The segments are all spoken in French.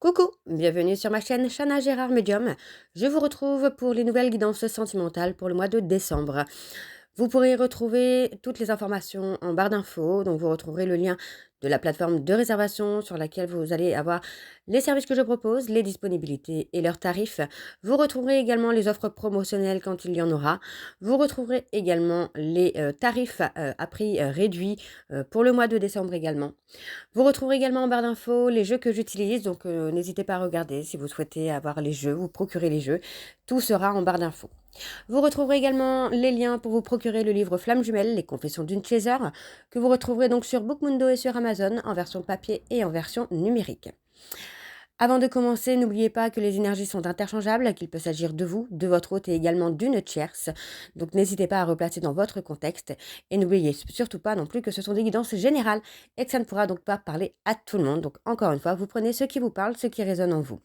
Coucou, bienvenue sur ma chaîne Chana Gérard Medium. Je vous retrouve pour les nouvelles guidances sentimentales pour le mois de décembre. Vous pourrez retrouver toutes les informations en barre d'infos, donc vous retrouverez le lien de la plateforme de réservation sur laquelle vous allez avoir les services que je propose, les disponibilités et leurs tarifs. Vous retrouverez également les offres promotionnelles quand il y en aura. Vous retrouverez également les tarifs à prix réduit pour le mois de décembre également. Vous retrouverez également en barre d'infos les jeux que j'utilise, donc n'hésitez pas à regarder si vous souhaitez avoir les jeux, vous procurer les jeux. Tout sera en barre d'infos. Vous retrouverez également les liens pour vous procurer le livre Flamme jumelle, les confessions d'une chaser, que vous retrouverez donc sur Bookmundo et sur Amazon en version papier et en version numérique. Avant de commencer, n'oubliez pas que les énergies sont interchangeables, qu'il peut s'agir de vous, de votre hôte et également d'une tierce. Donc n'hésitez pas à replacer dans votre contexte et n'oubliez surtout pas non plus que ce sont des guidances générales et que ça ne pourra donc pas parler à tout le monde. Donc encore une fois, vous prenez ce qui vous parle, ce qui résonne en vous.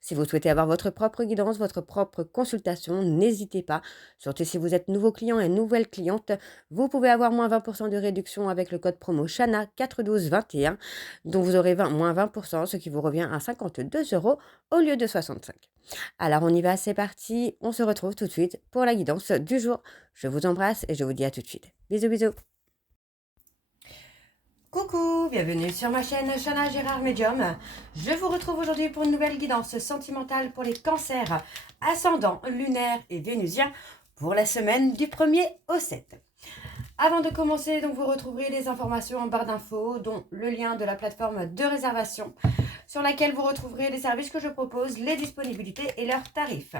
Si vous souhaitez avoir votre propre guidance, votre propre consultation, n'hésitez pas. Surtout si vous êtes nouveau client et nouvelle cliente, vous pouvez avoir moins 20% de réduction avec le code promo Chana 41221, dont vous aurez moins 20%, ce qui vous revient à 52 euros au lieu de 65. Alors on y va, c'est parti, on se retrouve tout de suite pour la guidance du jour. Je vous embrasse et je vous dis à tout de suite. Bisous bisous. Coucou, bienvenue sur ma chaîne Chana Gérard Medium. Je vous retrouve aujourd'hui pour une nouvelle guidance sentimentale pour les cancers ascendants, lunaires et vénusiens pour la semaine du 1er au 7. Avant de commencer, donc vous retrouverez les informations en barre d'infos, dont le lien de la plateforme de réservation sur laquelle vous retrouverez les services que je propose, les disponibilités et leurs tarifs.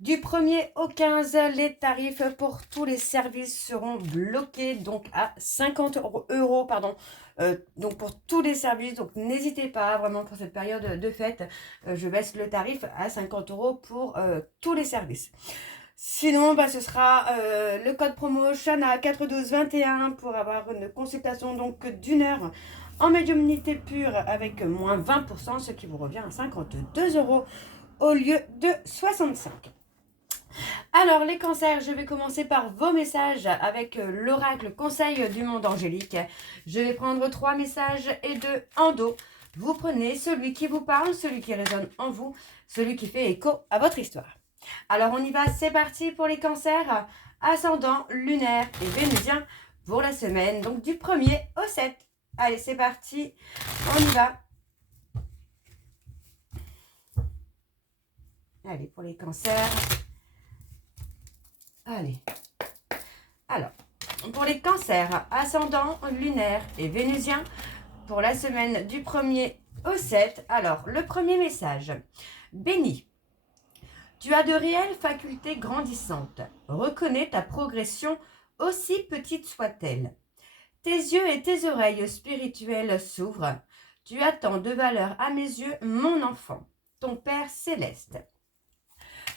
Du 1er au 15, les tarifs pour tous les services seront bloqués, donc à 50 euros, donc pour tous les services. Donc n'hésitez pas, vraiment pour cette période de fête, je baisse le tarif à 50 euros pour tous les services. Sinon, ce sera le code promo Chana 41221 pour avoir une consultation donc d'une heure en médiumnité pure avec moins 20%, ce qui vous revient à 52 euros au lieu de 65. Alors les cancers, je vais commencer par vos messages avec l'oracle conseil du monde angélique. Je vais prendre 3 messages et 2 en dos. Vous prenez celui qui vous parle, celui qui résonne en vous, celui qui fait écho à votre histoire. Alors on y va, c'est parti pour les cancers ascendant, lunaire et vénusien pour la semaine, donc du 1er au 7. Allez, c'est parti, on y va. Allez, pour les cancers. Allez. Alors, pour les cancers ascendant, lunaire et vénusien pour la semaine du 1er au 7. Alors, le premier message. Béni. Tu as de réelles facultés grandissantes. Reconnais ta progression, aussi petite soit-elle. Tes yeux et tes oreilles spirituelles s'ouvrent. Tu as tant de valeur à mes yeux, mon enfant, ton Père céleste.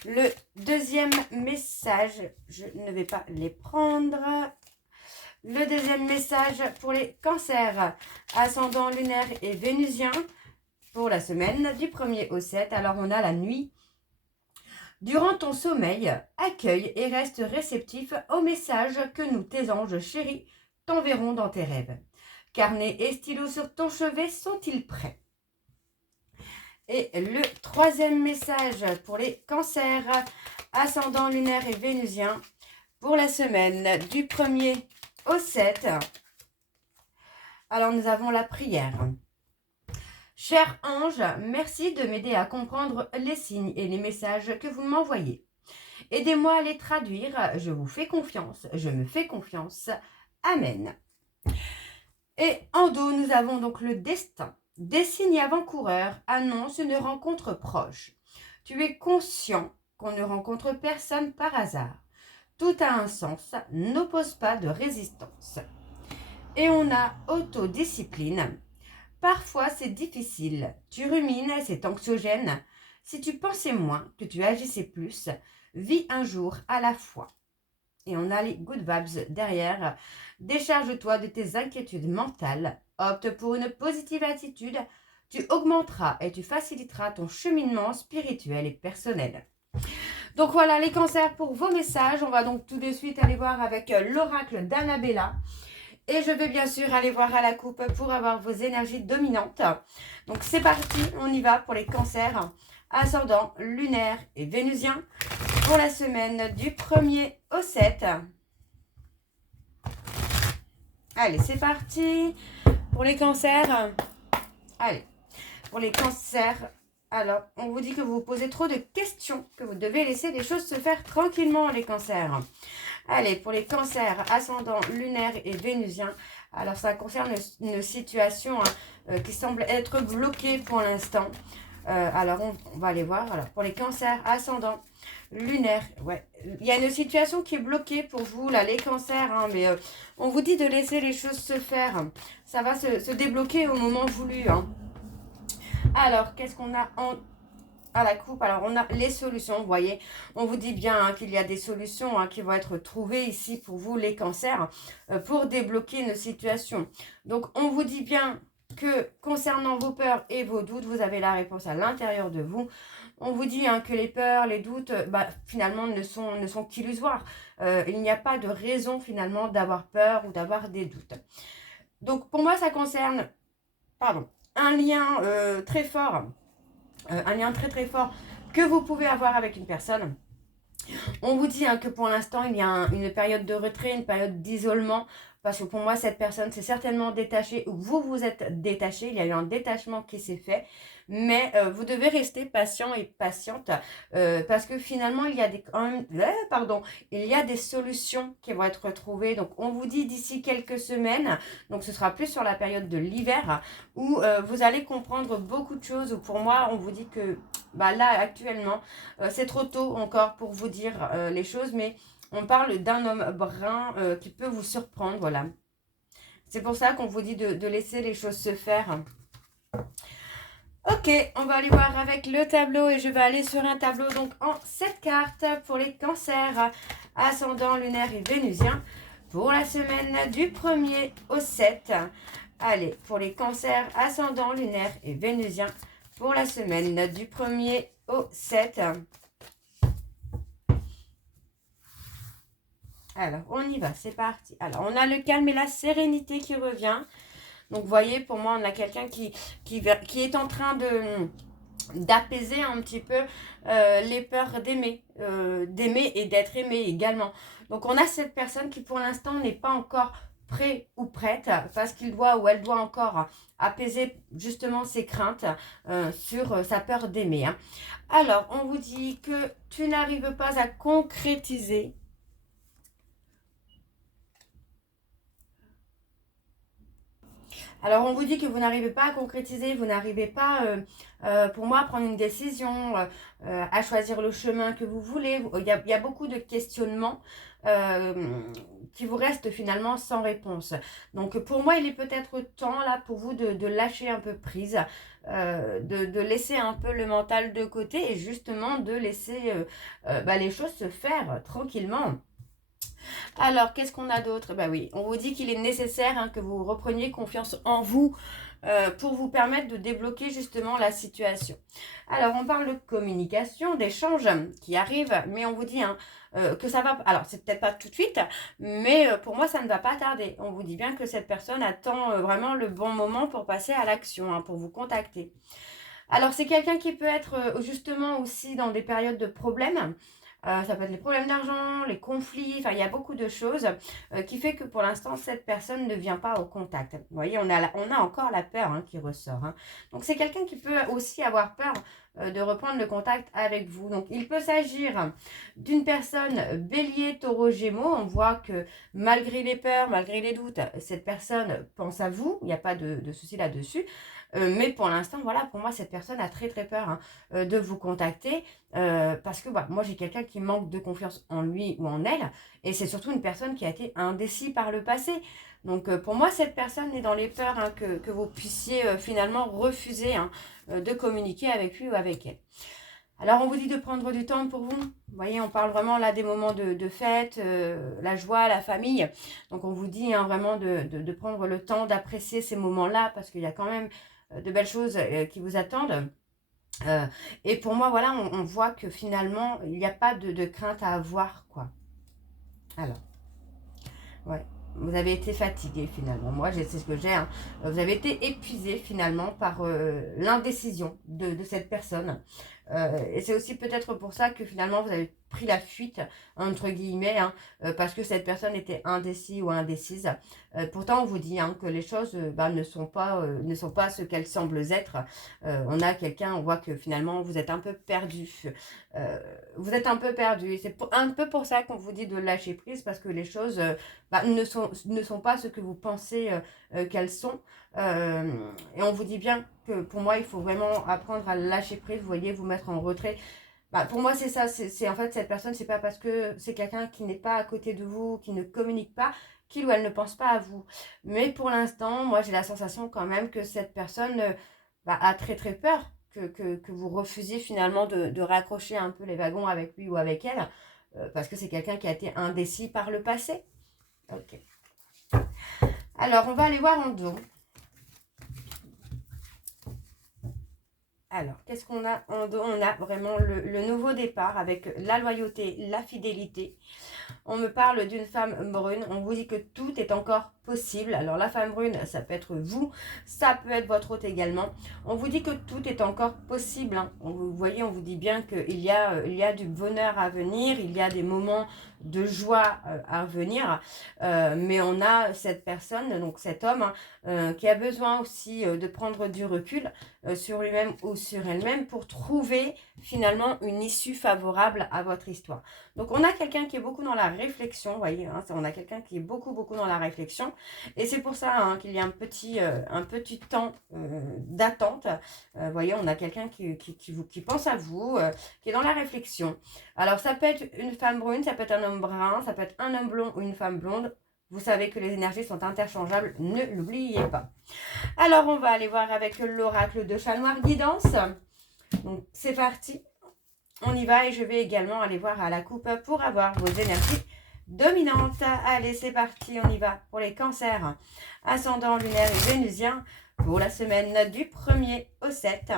Le deuxième message, je ne vais pas les prendre. Le deuxième message pour les cancers ascendant lunaire et vénusien pour la semaine du 1er au 7. Alors on a la nuit. Durant ton sommeil, accueille et reste réceptif aux messages que nous, tes anges chéris, t'enverrons dans tes rêves. Carnet et stylo sur ton chevet sont-ils prêts? Et le troisième message pour les cancers ascendant lunaire et vénusien pour la semaine du 1er au 7. Alors nous avons la prière. Cher ange, merci de m'aider à comprendre les signes et les messages que vous m'envoyez. Aidez-moi à les traduire, je vous fais confiance, je me fais confiance. Amen. Et en dos, nous avons donc le destin. Des signes avant-coureurs annoncent une rencontre proche. Tu es conscient qu'on ne rencontre personne par hasard. Tout a un sens, n'oppose pas de résistance. Et on a autodiscipline. Parfois c'est difficile, tu rumines, c'est anxiogène. Si tu pensais moins, que tu agissais plus, vis un jour à la fois. Et on a les good vibes derrière. Décharge-toi de tes inquiétudes mentales. Opte pour une positive attitude. Tu augmenteras et tu faciliteras ton cheminement spirituel et personnel. Donc voilà les cancers pour vos messages. On va donc tout de suite aller voir avec l'oracle d'Annabella. Et je vais bien sûr aller voir à la coupe pour avoir vos énergies dominantes. Donc c'est parti, on y va pour les cancers, ascendant, lunaire et vénusien pour la semaine du 1er au 7. Allez, c'est parti pour les cancers. Allez, pour les cancers, alors, on vous dit que vous vous posez trop de questions, que vous devez laisser les choses se faire tranquillement, les cancers. Allez, pour les cancers, ascendant, lunaire et vénusien, alors ça concerne une situation qui semble être bloquée pour l'instant. Alors, on va aller voir. Alors, pour les cancers, ascendant, lunaire, ouais. Il y a une situation qui est bloquée pour vous, là, les cancers, hein, mais on vous dit de laisser les choses se faire. Ça va se débloquer au moment voulu, hein. Alors, qu'est-ce qu'on a à la coupe? Alors, on a les solutions, vous voyez. On vous dit bien hein, qu'il y a des solutions hein, qui vont être trouvées ici pour vous, les cancers, pour débloquer une situation. Donc, on vous dit bien que concernant vos peurs et vos doutes, vous avez la réponse à l'intérieur de vous. On vous dit hein, que les peurs, les doutes, finalement, ne sont qu'illusoires. Il n'y a pas de raison, finalement, d'avoir peur ou d'avoir des doutes. Donc, pour moi, ça concerne, un lien très fort, un lien très très fort que vous pouvez avoir avec une personne. On vous dit hein, que pour l'instant, il y a une période de retrait, une période d'isolement, parce que pour moi, cette personne s'est certainement détachée, ou vous vous êtes détaché, il y a eu un détachement qui s'est fait, mais vous devez rester patient et patiente, parce que finalement, il y a il y a des solutions qui vont être trouvées. Donc, on vous dit d'ici quelques semaines, donc ce sera plus sur la période de l'hiver, où vous allez comprendre beaucoup de choses, où pour moi, on vous dit que là, actuellement, c'est trop tôt encore pour vous dire les choses, mais on parle d'un homme brun qui peut vous surprendre, voilà. C'est pour ça qu'on vous dit de laisser les choses se faire. Ok, on va aller voir avec le tableau et je vais aller sur un tableau donc en 7 cartes pour les cancers, ascendant, lunaire et vénusien pour la semaine du 1er au 7. Allez, pour les cancers, ascendant, lunaire et vénusien pour la semaine du 1er au 7. Alors, on y va, c'est parti. Alors, on a le calme et la sérénité qui revient. Donc, vous voyez, pour moi, on a quelqu'un qui est en train d'apaiser un petit peu les peurs d'aimer et d'être aimé également. Donc, on a cette personne qui, pour l'instant, n'est pas encore prêt ou prête parce qu'il doit ou elle doit encore apaiser justement ses craintes sur sa peur d'aimer. Hein. Alors, on vous dit que tu n'arrives pas à concrétiser. Alors, on vous dit que vous n'arrivez pas à concrétiser, vous n'arrivez pas, pour moi, à prendre une décision, à choisir le chemin que vous voulez. Il y a beaucoup de questionnements qui vous restent finalement sans réponse. Donc, pour moi, il est peut-être temps, là, pour vous de lâcher un peu prise, de laisser un peu le mental de côté et justement de laisser les choses se faire tranquillement. Alors, qu'est-ce qu'on a d'autre? Oui, on vous dit qu'il est nécessaire hein, que vous repreniez confiance en vous pour vous permettre de débloquer justement la situation. Alors, on parle de communication, d'échanges qui arrivent, mais on vous dit hein, que ça va... Alors, c'est peut-être pas tout de suite, mais pour moi, ça ne va pas tarder. On vous dit bien que cette personne attend vraiment le bon moment pour passer à l'action, hein, pour vous contacter. Alors, c'est quelqu'un qui peut être justement aussi dans des périodes de problèmes. Ça peut être les problèmes d'argent, les conflits, enfin il y a beaucoup de choses qui fait que pour l'instant cette personne ne vient pas au contact. Vous voyez, on a encore la peur hein, qui ressort. Hein. Donc c'est quelqu'un qui peut aussi avoir peur de reprendre le contact avec vous. Donc il peut s'agir d'une personne bélier, taureau, gémeaux. On voit que malgré les peurs, malgré les doutes, cette personne pense à vous. Il n'y a pas de souci là-dessus. Mais pour l'instant, voilà, pour moi, cette personne a très très peur hein, de vous contacter parce que moi, j'ai quelqu'un qui manque de confiance en lui ou en elle et c'est surtout une personne qui a été indécis par le passé. Donc, pour moi, cette personne est dans les peurs hein, que vous puissiez finalement refuser hein, de communiquer avec lui ou avec elle. Alors, on vous dit de prendre du temps pour vous. Vous voyez, on parle vraiment là des moments de fête, la joie, la famille. Donc, on vous dit hein, vraiment de prendre le temps d'apprécier ces moments-là parce qu'il y a quand même de belles choses qui vous attendent. Et pour moi, voilà, on voit que finalement, il n'y a pas de crainte à avoir, quoi. Alors, ouais. Vous avez été fatigué finalement. Moi, c'est ce que j'ai. Hein. Vous avez été épuisé finalement par l'indécision de cette personne. Et c'est aussi peut-être pour ça que finalement vous avez pris la fuite, entre guillemets, hein, parce que cette personne était indécis ou indécise. Pourtant, on vous dit hein, que les choses ne sont pas ce qu'elles semblent être. On a quelqu'un, on voit que finalement vous êtes un peu perdu. Vous êtes un peu perdu. Et c'est un peu pour ça qu'on vous dit de lâcher prise, parce que les choses ne sont pas ce que vous pensez qu'elles sont. Et on vous dit bien que pour moi, il faut vraiment apprendre à lâcher prise, vous voyez, vous mettre en retrait. Pour moi, c'est ça. C'est en fait, cette personne, c'est pas parce que c'est quelqu'un qui n'est pas à côté de vous, qui ne communique pas, qu'il ou elle ne pense pas à vous. Mais pour l'instant, moi, j'ai la sensation quand même que cette personne a très très peur que vous refusiez finalement de raccrocher un peu les wagons avec lui ou avec elle, parce que c'est quelqu'un qui a été indécis par le passé. Ok. Alors, on va aller voir en dos. Alors, qu'est-ce qu'on a en dos? On a vraiment le nouveau départ avec la loyauté, la fidélité. On me parle d'une femme brune. On vous dit que tout est encore possible. Alors, la femme brune, ça peut être vous. Ça peut être votre hôte également. On vous dit que tout est encore possible. Hein. Vous voyez, on vous dit bien qu'il y a du bonheur à venir. Il y a des moments de joie à venir. Mais on a cette personne, donc cet homme, hein, qui a besoin aussi de prendre du recul sur lui-même ou sur elle-même pour trouver finalement une issue favorable à votre histoire. Donc on a quelqu'un qui est beaucoup dans la réflexion, vous voyez, hein, on a quelqu'un qui est beaucoup dans la réflexion, et c'est pour ça hein, qu'il y a un petit temps d'attente. Vous voyez, on a quelqu'un qui pense à vous, qui est dans la réflexion. Alors ça peut être une femme brune, ça peut être un homme brun, ça peut être un homme blond ou une femme blonde. Vous savez que les énergies sont interchangeables, ne l'oubliez pas. Alors on va aller voir avec l'oracle de Chat Noir Guidance. Donc c'est parti. On y va et je vais également aller voir à la coupe pour avoir vos énergies dominantes. Allez, c'est parti, on y va pour les cancers. Ascendant lunaire et vénusien pour la semaine du 1er au 7.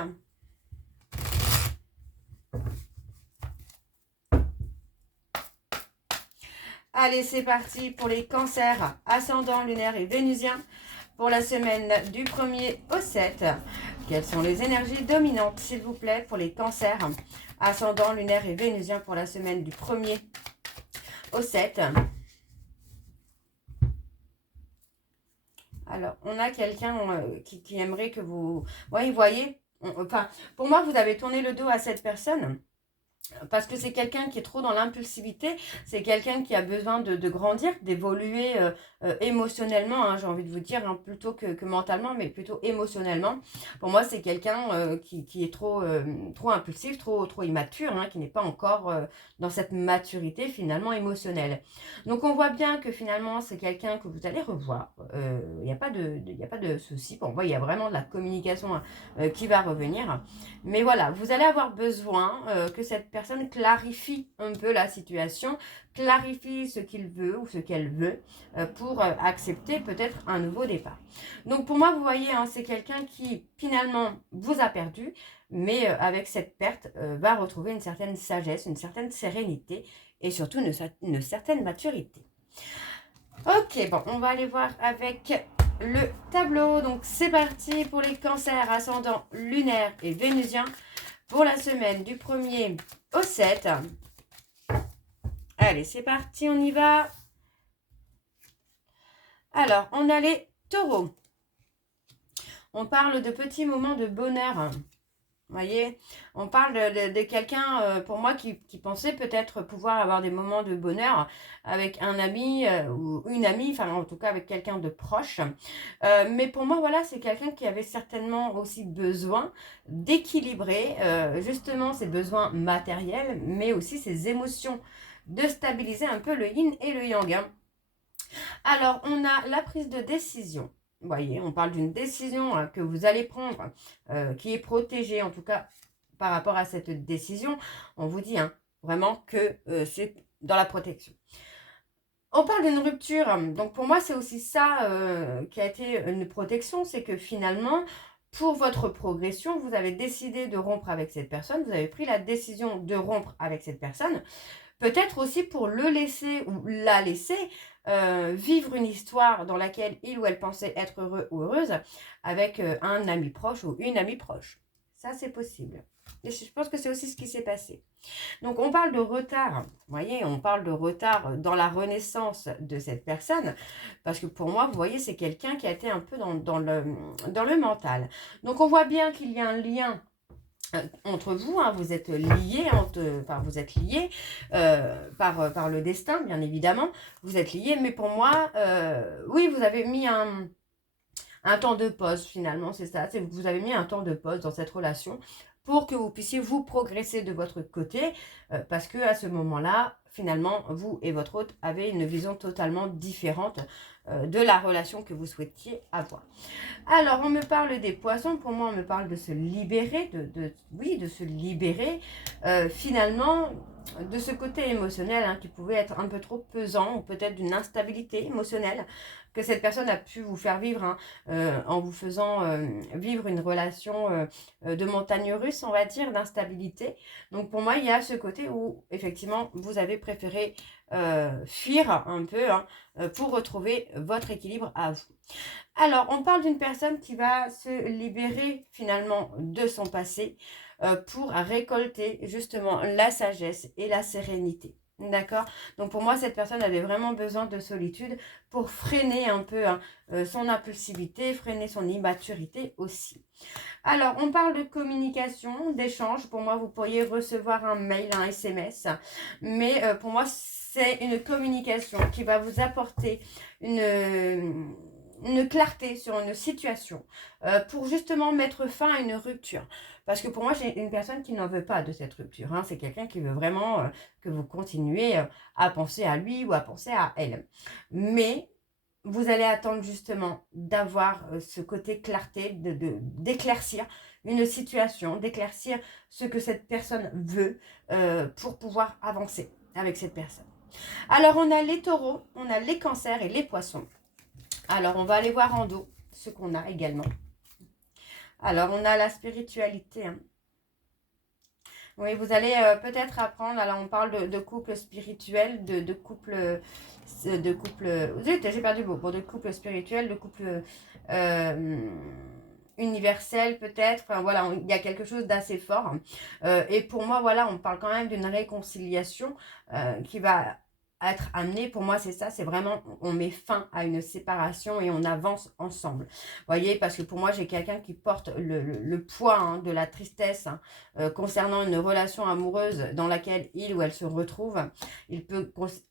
Allez, c'est parti pour les cancers. Ascendant lunaire et vénusien pour la semaine du 1er au 7. Quelles sont les énergies dominantes, s'il vous plaît, pour les cancers? Ascendant lunaire et vénusien pour la semaine du 1er au 7. Alors, on a quelqu'un qui aimerait que vous... Oui, vous voyez, enfin, pour moi, vous avez tourné le dos à cette personne. Parce que c'est quelqu'un qui est trop dans l'impulsivité, c'est quelqu'un qui a besoin de grandir, d'évoluer émotionnellement, hein, j'ai envie de vous dire, hein, plutôt que mentalement, mais plutôt émotionnellement. Pour moi, c'est quelqu'un qui est trop impulsif, trop immature, hein, qui n'est pas encore dans cette maturité finalement émotionnelle. Donc on voit bien que finalement, c'est quelqu'un que vous allez revoir. Il n'y a pas de souci. Pour moi, il y a vraiment de la communication qui va revenir. Mais voilà, vous allez avoir besoin que cette personne clarifie un peu la situation, clarifie ce qu'il veut ou ce qu'elle veut pour accepter peut-être un nouveau départ. Donc pour moi, vous voyez, hein, c'est quelqu'un qui finalement vous a perdu, mais avec cette perte va retrouver une certaine sagesse, une certaine sérénité et surtout une certaine maturité. Ok, bon, on va aller voir avec le tableau. Donc c'est parti pour les cancers ascendant lunaire et vénusien pour la semaine du 1er au 7. Allez, c'est parti, on y va. Alors, on a les taureaux. On parle de petits moments de bonheur. Vous voyez, on parle de quelqu'un, pour moi, qui pensait peut-être pouvoir avoir des moments de bonheur avec un ami ou une amie, enfin en tout cas avec quelqu'un de proche. Mais pour moi, voilà, c'est quelqu'un qui avait certainement aussi besoin d'équilibrer justement ses besoins matériels, mais aussi ses émotions, de stabiliser un peu le yin et le yang. Alors, on a la prise de décision. Vous voyez, on parle d'une décision que vous allez prendre, qui est protégée, en tout cas, par rapport à cette décision. On vous dit vraiment que c'est dans la protection. On parle d'une rupture. Donc, pour moi, c'est aussi ça qui a été une protection. C'est que finalement, pour votre progression, vous avez décidé de rompre avec cette personne. Vous avez pris la décision de rompre avec cette personne. Peut-être aussi pour le laisser ou la laisser vivre une histoire dans laquelle il ou elle pensait être heureux ou heureuse avec un ami proche ou une amie proche. Ça, c'est possible. Et je pense que c'est aussi ce qui s'est passé. Donc, on parle de retard. Vous voyez, on parle de retard dans la renaissance de cette personne. Parce que pour moi, vous voyez, c'est quelqu'un qui a été un peu dans le mental. Donc, on voit bien qu'il y a un lien entre vous, hein, vous êtes liés, vous êtes liés par le destin, bien évidemment. Vous êtes liés, mais pour moi, oui, vous avez mis un temps de pause finalement, c'est ça. Vous avez mis un temps de pause dans cette relation pour que vous puissiez vous progresser de votre côté, parce que à ce moment-là, finalement, vous et votre hôte avez une vision totalement différente de la relation que vous souhaitiez avoir. Alors, on me parle des poissons. Pour moi, on me parle de se libérer, oui, de se libérer, finalement, de ce côté émotionnel qui pouvait être un peu trop pesant, ou peut-être d'une instabilité émotionnelle que cette personne a pu vous faire vivre en vous faisant vivre une relation de montagne russe, on va dire, d'instabilité. Donc, pour moi, il y a ce côté où, effectivement, vous avez préféré fuir un peu pour retrouver votre équilibre à vous. Alors, on parle d'une personne qui va se libérer finalement de son passé pour récolter justement la sagesse et la sérénité. D'accord? Donc pour moi, cette personne avait vraiment besoin de solitude pour freiner un peu son impulsivité, freiner son immaturité aussi. Alors, on parle de communication, d'échange. Pour moi, vous pourriez recevoir un mail, un SMS. Mais pour moi, c'est une communication qui va vous apporter une clarté sur une situation pour justement mettre fin à une rupture. Parce que pour moi, j'ai une personne qui n'en veut pas de cette rupture. C'est quelqu'un qui veut vraiment que vous continuez à penser à lui ou à penser à elle. Mais vous allez attendre justement d'avoir ce côté clarté, d'éclaircir une situation, d'éclaircir ce que cette personne veut pour pouvoir avancer avec cette personne. Alors, on a les taureaux, on a les cancers et les poissons. Alors, on va aller voir en dos ce qu'on a également. Alors, on a la spiritualité. Oui, vous allez peut-être apprendre, alors on parle de couple spirituel, de couple, zut, j'ai perdu le mot, bon, de couple spirituel, de couple universel peut-être, enfin voilà, il y a quelque chose d'assez fort. Et pour moi, voilà, on parle quand même d'une réconciliation qui va être amenée. Pour moi, c'est ça, c'est vraiment, on met fin à une séparation et on avance ensemble. Vous voyez, parce que pour moi, j'ai quelqu'un qui porte le poids de la tristesse concernant une relation amoureuse dans laquelle il ou elle se retrouve.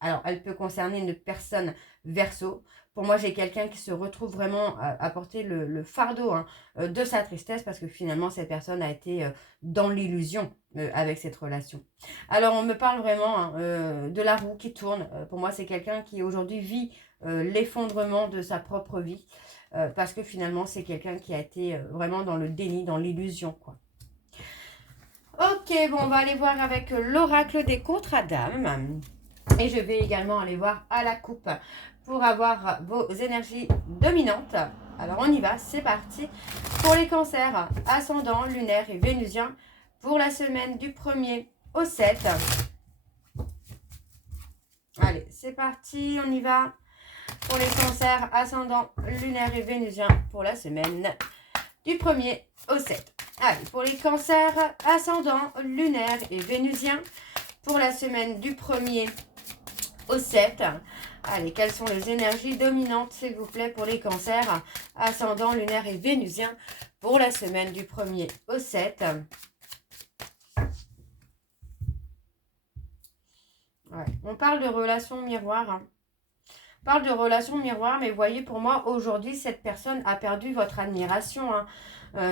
Alors, elle peut concerner une personne verso. Pour moi, j'ai quelqu'un qui se retrouve vraiment à porter le fardeau de sa tristesse parce que finalement, cette personne a été dans l'illusion avec cette relation. Alors, on me parle vraiment de la roue qui tourne. Pour moi, c'est quelqu'un qui aujourd'hui vit l'effondrement de sa propre vie parce que finalement, c'est quelqu'un qui a été vraiment dans le déni, dans l'illusion, quoi. Ok, bon, on va aller voir avec l'oracle des contrats d'âme. Et je vais également aller voir à la coupe pour avoir vos énergies dominantes. Alors on y va, c'est parti. Pour les cancers, ascendant, lunaire et vénusien, pour la semaine du 1er au 7. Allez, c'est parti, on y va. Pour les cancers, ascendant, lunaire et vénusien, pour la semaine du 1er au 7. Allez, pour les cancers, ascendant, lunaire et vénusien, pour la semaine du 1er au 7. Allez, quelles sont les énergies dominantes, s'il vous plaît, pour les cancers, ascendant, lunaire et vénusien, pour la semaine du 1er au 7. Ouais. On parle de relations miroirs. On parle de relations miroirs, mais vous voyez, pour moi, aujourd'hui, cette personne a perdu votre admiration.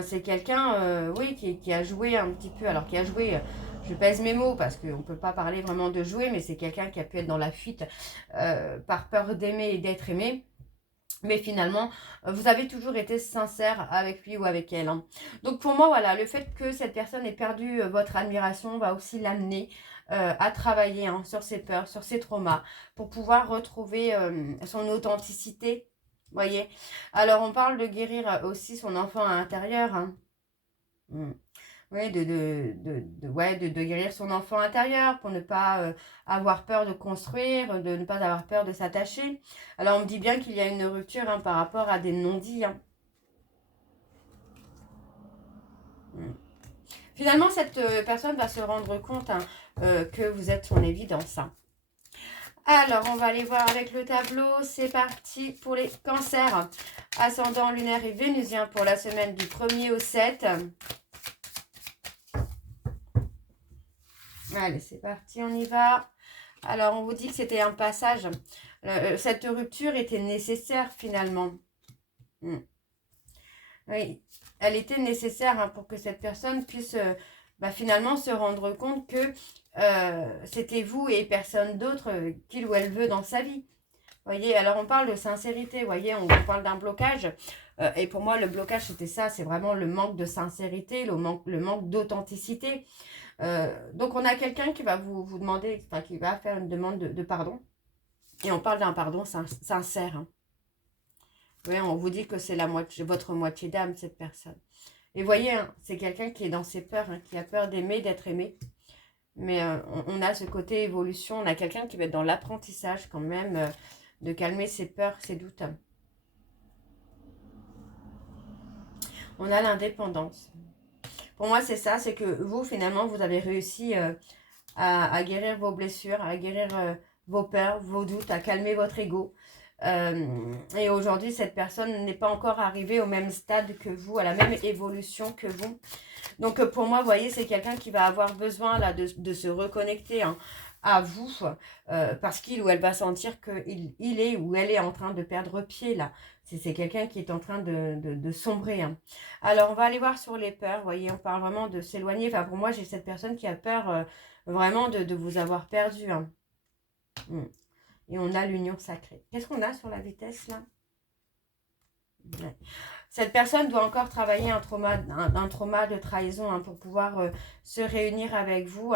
C'est quelqu'un, oui, qui a joué un petit peu, alors qui a joué... je pèse mes mots parce qu'on ne peut pas parler vraiment de jouer, mais c'est quelqu'un qui a pu être dans la fuite par peur d'aimer et d'être aimé. Mais finalement, vous avez toujours été sincère avec lui ou avec elle. Donc pour moi, voilà, le fait que cette personne ait perdu votre admiration va aussi l'amener à travailler sur ses peurs, sur ses traumas, pour pouvoir retrouver son authenticité. Voyez. Alors on parle de guérir aussi son enfant à l'intérieur. Oui, ouais, de guérir son enfant intérieur pour ne pas avoir peur de construire, de ne pas avoir peur de s'attacher. Alors, on me dit bien qu'il y a une rupture hein, par rapport à des non-dits. Hein. Mm. Finalement, cette personne va se rendre compte hein, que vous êtes son évidence. Hein. Alors, on va aller voir avec le tableau. C'est parti pour les cancers. Ascendant lunaire et vénusien pour la semaine du 1er au 7. Allez, c'est parti, on y va. Alors, on vous dit que c'était un passage. Cette rupture était nécessaire finalement. Oui, elle était nécessaire hein, pour que cette personne puisse finalement se rendre compte que c'était vous et personne d'autre qu'il ou elle veut dans sa vie. Voyez, alors on parle de sincérité, voyez, on parle d'un blocage. Et pour moi, le blocage, c'était ça, c'est vraiment le manque de sincérité, le manque d'authenticité. Donc, on a quelqu'un qui va vous demander, enfin, qui va faire une demande de pardon. Et on parle d'un pardon sincère. Hein. Oui, on vous dit que c'est votre moitié d'âme, cette personne. Et voyez, hein, c'est quelqu'un qui est dans ses peurs, hein, qui a peur d'aimer, d'être aimé. Mais on a ce côté évolution, on a quelqu'un qui va être dans l'apprentissage quand même, de calmer ses peurs, ses doutes. On a l'indépendance. Pour moi, c'est ça, c'est que vous, finalement, vous avez réussi à guérir vos blessures, à guérir vos peurs, vos doutes, à calmer votre ego. Et aujourd'hui, cette personne n'est pas encore arrivée au même stade que vous, à la même évolution que vous. Donc, pour moi, vous voyez, c'est quelqu'un qui va avoir besoin là, de se reconnecter hein, à vous parce qu'il ou elle va sentir qu'il est ou elle est en train de perdre pied là. C'est quelqu'un qui est en train de sombrer. Hein. Alors, on va aller voir sur les peurs. Vous voyez, on parle vraiment de s'éloigner. Enfin, pour moi, j'ai cette personne qui a peur vraiment de vous avoir perdu. Hein. Et on a l'union sacrée. Qu'est-ce qu'on a sur la vitesse là? Ouais. Cette personne doit encore travailler un trauma de trahison hein, pour pouvoir se réunir avec vous,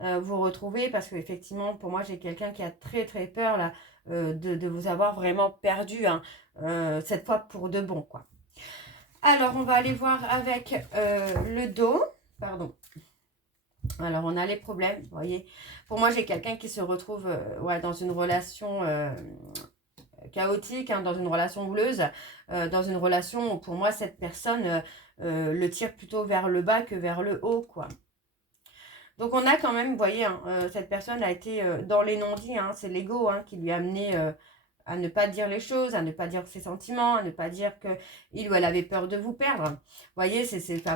vous retrouver. Parce qu'effectivement, pour moi, j'ai quelqu'un qui a très très peur là, de vous avoir vraiment perdu, hein, cette fois pour de bon. Quoi. Alors, on va aller voir avec le dos. Pardon. Alors, on a les problèmes, vous voyez. Pour moi, j'ai quelqu'un qui se retrouve ouais, dans une relation chaotique, hein, dans une relation houleuse, dans une relation où, pour moi, cette personne le tire plutôt vers le bas que vers le haut, quoi. Donc, on a quand même, vous voyez, hein, cette personne a été dans les non-dits, hein, c'est l'ego hein, qui lui a amené à ne pas dire les choses, à ne pas dire ses sentiments, à ne pas dire qu'il ou elle avait peur de vous perdre. Vous voyez,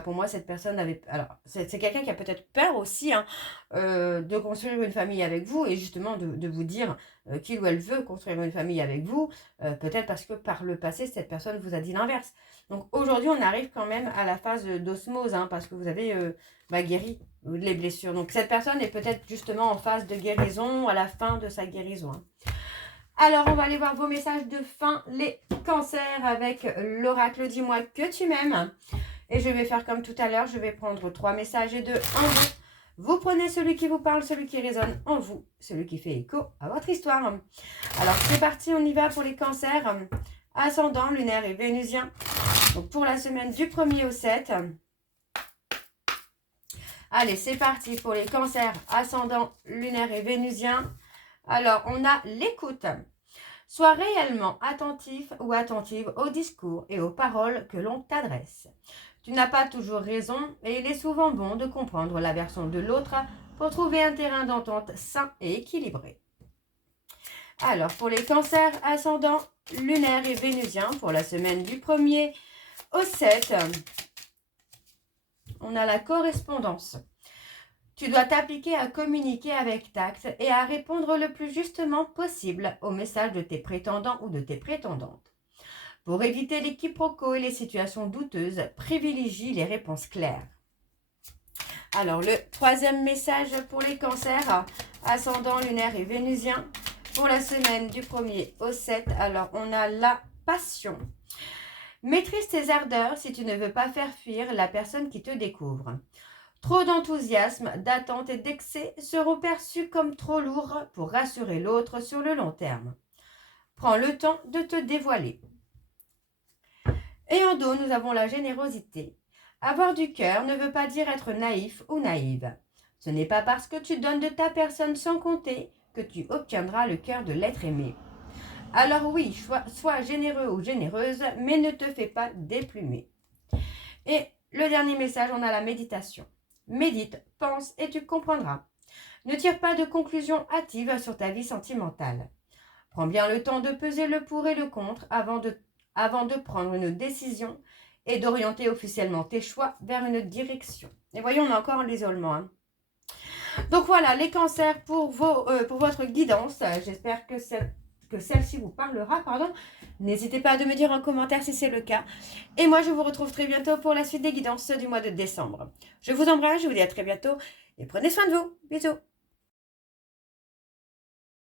pour moi, cette personne avait... Alors, c'est quelqu'un qui a peut-être peur aussi hein, de construire une famille avec vous et justement de vous dire qu'il ou elle veut construire une famille avec vous, peut-être parce que par le passé, cette personne vous a dit l'inverse. Donc, aujourd'hui, on arrive quand même à la phase d'osmose hein, parce que vous avez guéri les blessures. Donc, cette personne est peut-être justement en phase de guérison, à la fin de sa guérison. Hein. Alors, on va aller voir vos messages de fin, les cancers, avec l'oracle « Dis-moi que tu m'aimes ». Et je vais faire comme tout à l'heure, je vais prendre 3 messages et 2 en vous. Vous prenez celui qui vous parle, celui qui résonne en vous, celui qui fait écho à votre histoire. Alors, c'est parti, on y va pour les cancers. Ascendant, lunaire et vénusien. Donc, pour la semaine du 1er au 7. Allez, c'est parti pour les cancers, ascendant, lunaire et vénusien. Alors, on a l'écoute. Sois réellement attentif ou attentive aux discours et aux paroles que l'on t'adresse. Tu n'as pas toujours raison et il est souvent bon de comprendre la version de l'autre pour trouver un terrain d'entente sain et équilibré. Alors, pour les cancers ascendants, lunaires et vénusiens, pour la semaine du 1er au 7, on a la correspondance. Tu dois t'appliquer à communiquer avec tact et à répondre le plus justement possible aux messages de tes prétendants ou de tes prétendantes. Pour éviter les quiproquos et les situations douteuses, privilégie les réponses claires. Alors, le 3e message pour les cancers, ascendant, lunaire et vénusien, pour la semaine du 1er au 7, alors on a la passion. Maîtrise tes ardeurs si tu ne veux pas faire fuir la personne qui te découvre. Trop d'enthousiasme, d'attente et d'excès seront perçus comme trop lourds pour rassurer l'autre sur le long terme. Prends le temps de te dévoiler. Et en dos, nous avons la générosité. Avoir du cœur ne veut pas dire être naïf ou naïve. Ce n'est pas parce que tu donnes de ta personne sans compter que tu obtiendras le cœur de l'être aimé. Alors oui, sois généreux ou généreuse, mais ne te fais pas déplumer. Et le dernier message, on a la méditation. Médite, pense et tu comprendras. Ne tire pas de conclusions hâtives sur ta vie sentimentale. Prends bien le temps de peser le pour et le contre avant de prendre une décision et d'orienter officiellement tes choix vers une direction. Et voyons, on est encore en l'isolement. Hein. Donc voilà, les cancers pour votre guidance. J'espère que celle-ci vous parlera. N'hésitez pas à me dire en commentaire si c'est le cas. Et moi, je vous retrouve très bientôt pour la suite des guidances du mois de décembre. Je vous embrasse, je vous dis à très bientôt et prenez soin de vous. Bisous.